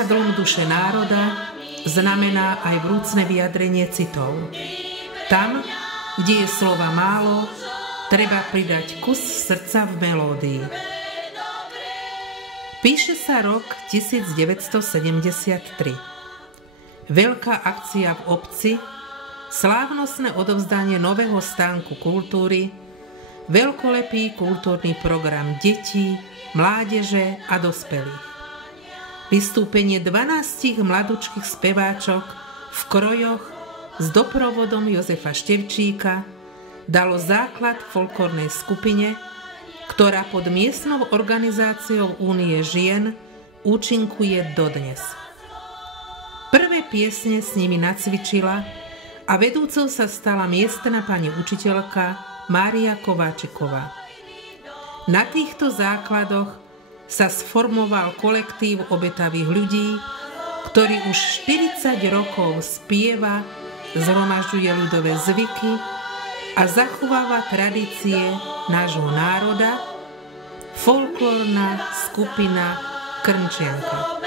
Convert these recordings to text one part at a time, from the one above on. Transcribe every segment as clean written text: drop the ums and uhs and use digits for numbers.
zrkadlom duše národa, znamená aj vrúcne vyjadrenie citov. Tam, kde je slova málo, treba pridať kus srdca v melódii. Píše sa rok 1973. Veľká akcia v obci, slávnostné odovzdanie nového stánku kultúry, veľkolepý kultúrny program detí, mládeže a dospelých. Vystúpenie 12 mladučkých speváčok v krojoch s doprovodom Jozefa Števčíka dalo základ folklórnej skupine, ktorá pod miestnou organizáciou Únie žien účinkuje dodnes. Prvé piesne s nimi nacvičila a vedúcou sa stala miestna pani učiteľka Mária Kováčiková. Na týchto základoch sa sformoval kolektív obetavých ľudí, ktorý už 40 rokov spieva, zhromažďuje ľudové zvyky a zachováva tradície nášho národa, folklórna skupina Krnčianka.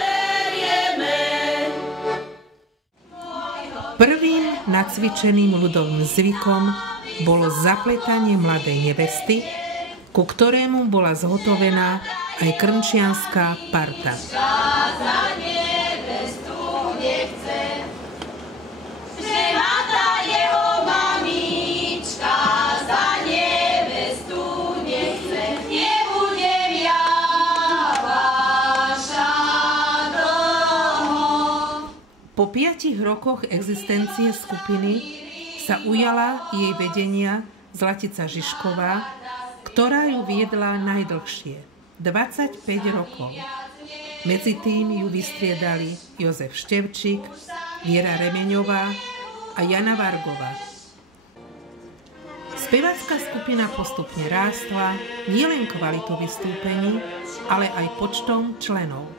Prvým nacvičeným ľudovým zvykom bolo zapletanie mladej nevesty, ku ktorému bola zhotovená aj krnčianská parta. Po 5 rokoch existencie skupiny sa ujala jej vedenia Zlatica Žižková, ktorá ju viedla najdlhšie, 25 rokov. Medzi tým ju vystriedali Jozef Števčík, Viera Remeňová a Jana Vargová. Spevácka skupina postupne rástla nielen kvalitou vystúpení, ale aj počtom členov.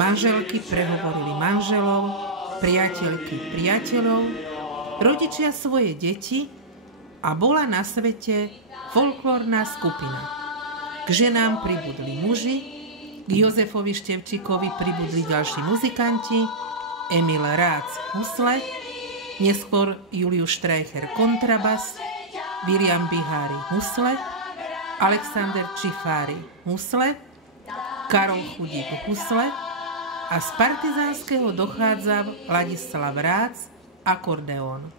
Manželky prehovorili manželov, priateľky priateľov, rodičia svoje deti a bola na svete folklórna skupina. K ženám pribudli muži, k Jozefovi Števčíkovi pribudli ďalší muzikanti, Emil Rác husle, neskôr Julius Streicher kontrabas, William Bihári husle, Alexander Čifári husle, Karol Chudík husle a z partizánskeho dochádzal Ladislav Rác akordeón.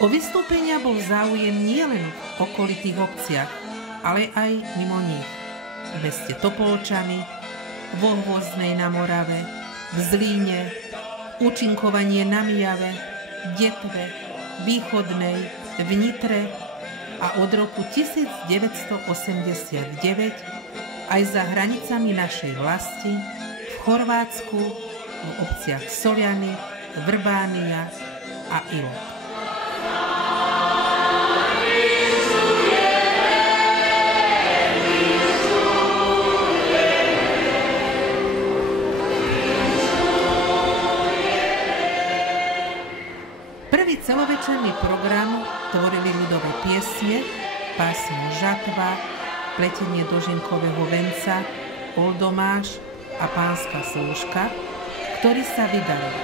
O vystúpenia bol záujem nielen v okolitých obciach, ale aj mimo nich. V meste Topolčany, vo Hvoznej na Morave, v Zlíne, účinkovanie na Mijave, Detve, Východnej, v Nitre a od roku 1989 aj za hranicami našej vlasti, v Chorvátsku, v obciach Soliany, Vrbánia a Ilok. Celovečerný program tvorili ľudové piesne, pásmo Žatva, Pletenie dožinkového venca, Oldomáš a Pánska slúžka, ktorý sa vydaril.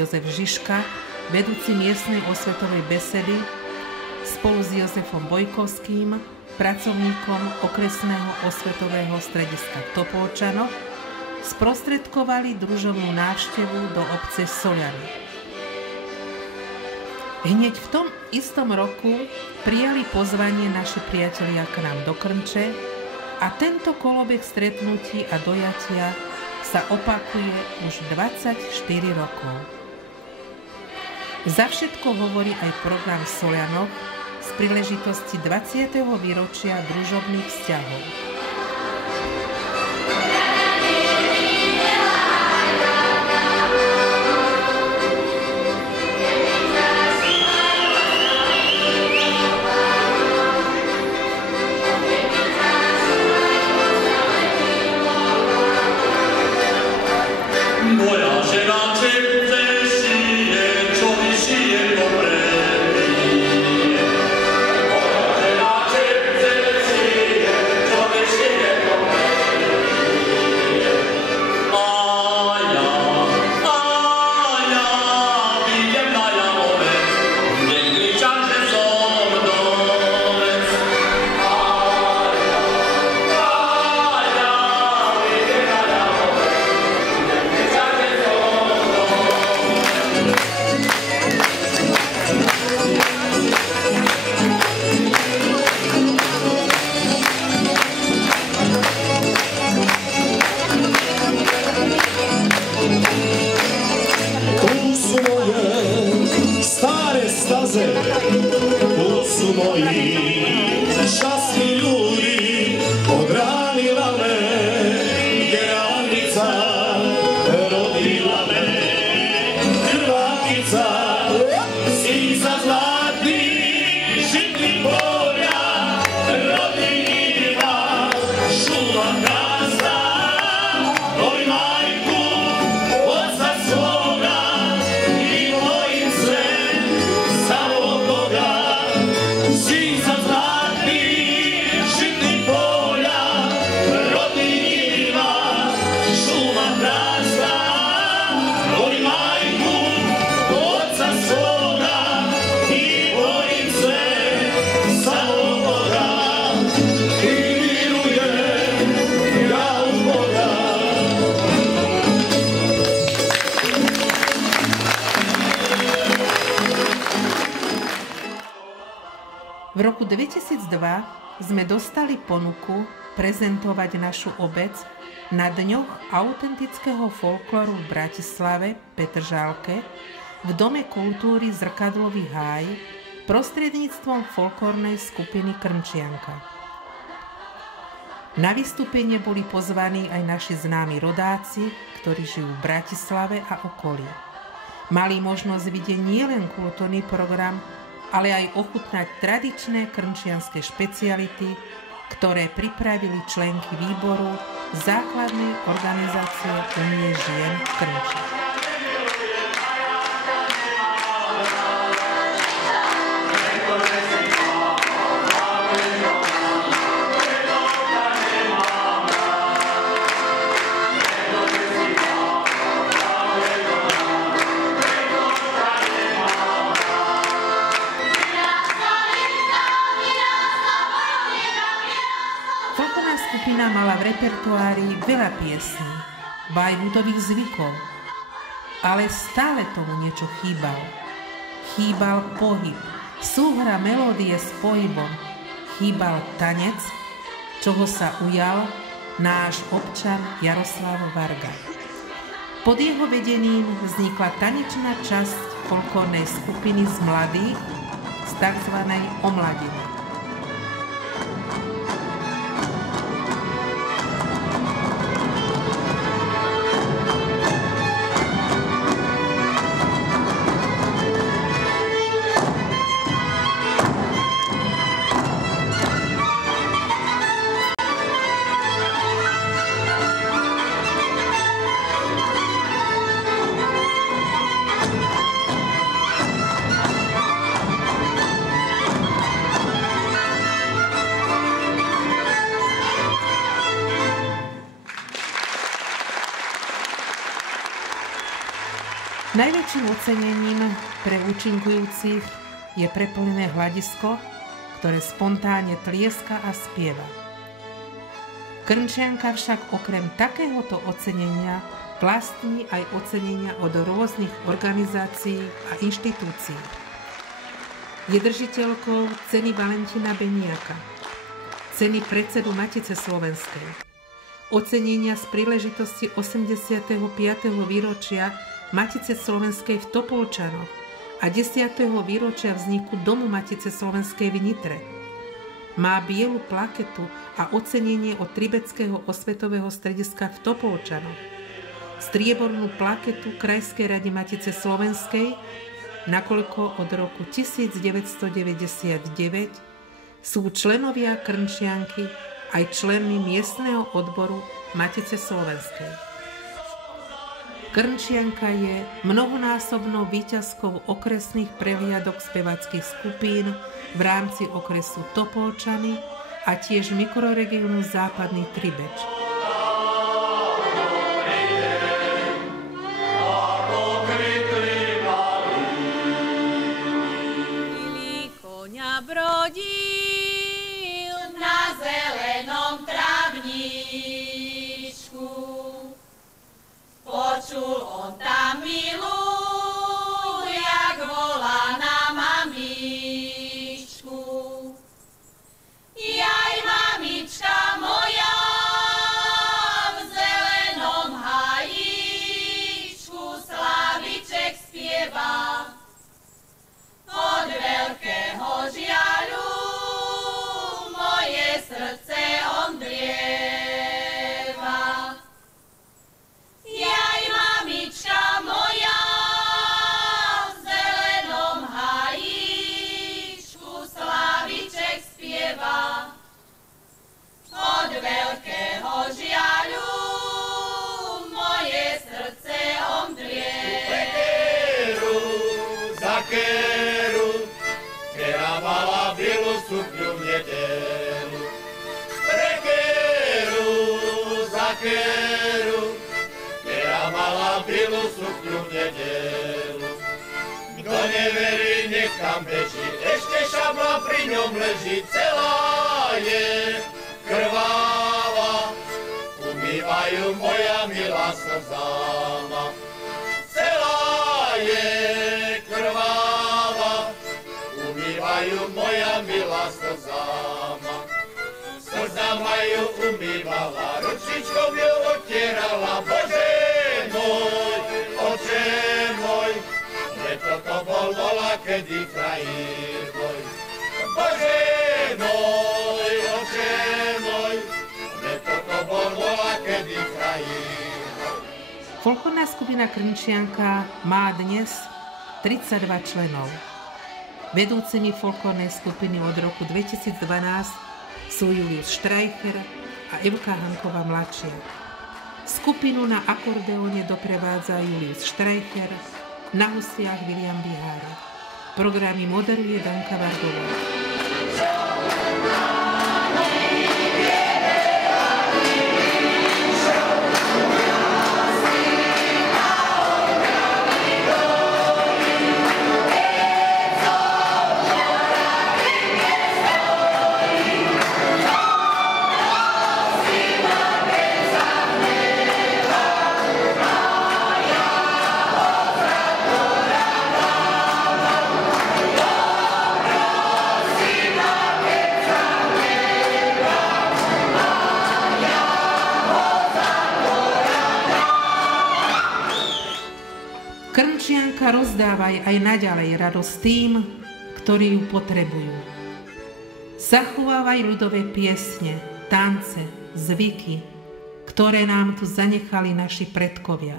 Jozef Žižka, vedúci miestnej osvetovej besedy, spolu s Jozefom Bojkovským, pracovníkom okresného osvetového strediska v Topolčanoch, sprostredkovali družovnú návštevu do obce Soliany. Hneď v tom istom roku prijali pozvanie naši priatelia k nám do Krnče a tento kolobeh stretnutí a dojatia sa opakuje už 24 rokov. Za všetko hovorí aj program v Solianoch z príležitosti 20. výročia družobných vzťahov. V roku 2002 sme dostali ponuku prezentovať našu obec na Dňoch autentického folklóru v Bratislave, Petržálke, v Dome kultúry Zrkadlový háj prostredníctvom folklórnej skupiny Krnčianka. Na vystúpenie boli pozvaní aj naši známi rodáci, ktorí žijú v Bratislave a okolí. Mali možnosť vidieť nielen kultúrny program, ale aj ochutnať tradičné krnčianske špeciality, ktoré pripravili členky výboru základnej organizácie Unie žien v Krnči. Skupina mala v repertoári veľa piesní, ba aj ľudových zvykov, ale stále tomu niečo chýbalo. Chýbal pohyb, súhra melódie s pohybom, chýbal tanec, čoho sa ujal náš občan Jaroslav Varga. Pod jeho vedením vznikla tanečná časť folklórnej skupiny z mladých z tzv. Omladiny. Najväčším ocenením pre účinkujúcich je preplnené hľadisko, ktoré spontánne tlieska a spieva. Krnčianka však okrem takéhoto ocenenia vlastní aj ocenenia od rôznych organizácií a inštitúcií. Je držiteľkou ceny Valentina Beniaka, ceny predsedu Matice Slovenskej, ocenenia z príležitosti 85. výročia Matice Slovenskej v Topolčanoch a 10. výročia vzniku Domu Matice Slovenskej v Nitre. Má bielu plaketu a ocenenie od Tribetského osvetového strediska v Topolčanoch, striebornú plaketu Krajskej rady Matice Slovenskej, nakoľko od roku 1999 sú členovia Krnčianky aj členmi miestneho odboru Matice Slovenskej. Krnčianka je mnohonásobnou víťazkou okresných prehliadok spevackých skupín v rámci okresu Topolčany a tiež mikroregiónu Západný Tribeč. Počul on tam milu, jak volá na mamičku. Jaj, mamička moja, v zelenom hajíčku slaviček spieva. Od veľkého žiaľu srdce ondrieva. Jaj, mamička moja, v zelenom hajíčku sláviček spieva. Od veľkého žiaľu moje srdce omdlieva. Zakeru, která mala bielu sukňu v nedeľu. Prekeru, zakeru, která mala bielu sukňu v nedeľu. Kto neverí, nech tam beží, ešte šabla pri ňom leží, celá je krváva. Umývajú moja milá slzama, celá je krváva. Umývajú moja milá slzama, slzama ju umývala, ručičkou ju otierala. Bože môj, oče môj, že toto bol volakedy krajín môj. Bože môj, oče môj, že toto bol volakedy krajín môj. Folklórna skupina Krnčianka má dnes 32 členov. Vedúcimi folklórnej skupiny od roku 2012 sú Julius Štreicher a Evka Hanková mladšia. Skupinu na akordeóne doprevádza Julius Štreicher, na husiach William Bihára. Programy moderuje Danka Vargová. Krnčianka rozdávaj aj naďalej radosť tým, ktorí ju potrebujú. Zachovávaj ľudové piesne, tance, zvyky, ktoré nám tu zanechali naši predkovia.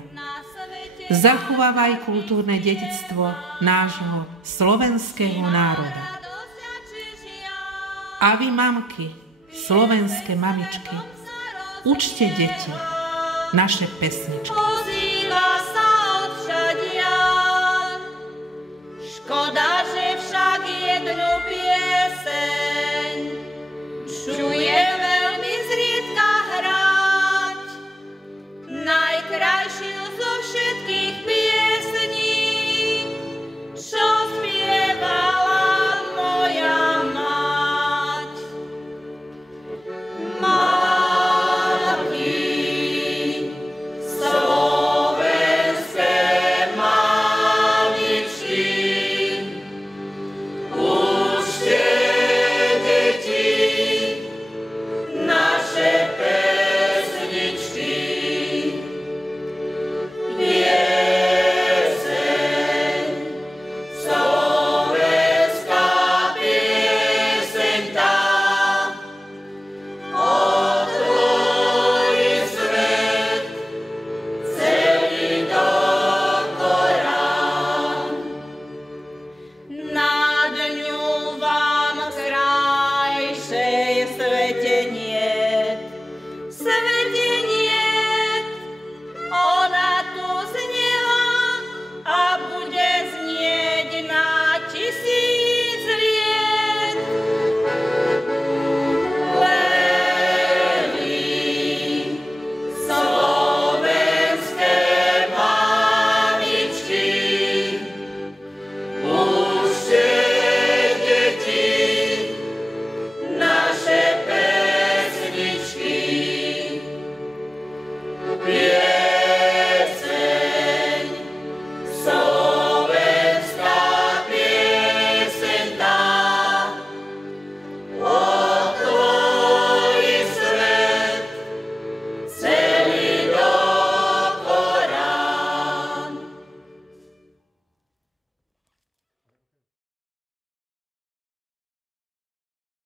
Zachovávaj kultúrne dedičstvo nášho slovenského národa. A vy, mamky, slovenské mamičky, učte deti naše pesničky.